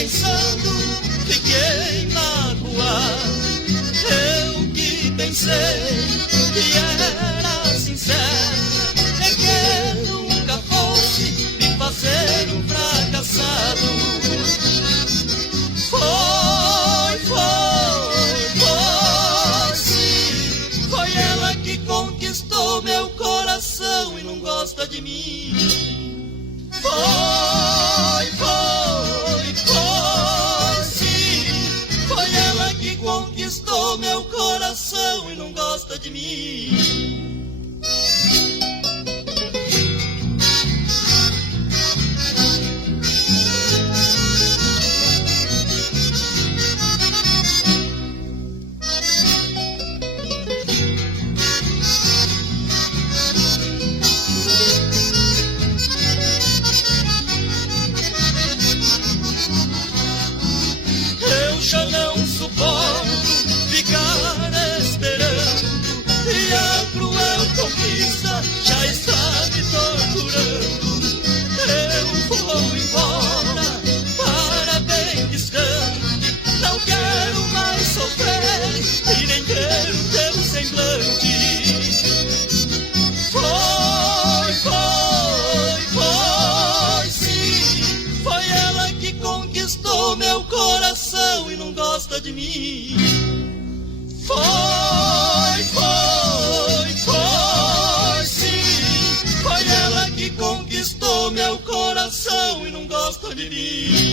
pensando, fiquei magoado. Eu que pensei que era sincero, é que nunca fosse me fazer um fracassado. Foi sim, foi ela que conquistou meu coração e não gosta de mim. Foi sim, foi ela que conquistou meu coração e não gosta de mim. Já não suporto ficar esperando, e a cruel conquista já está me torturando. Eu vou embora para bem distante, não quero mais sofrer e nem quero teu semblante. Foi sim, foi ela que conquistou meu coração e não gosta de mim. Foi sim, foi ela que conquistou meu coração e não gosta de mim.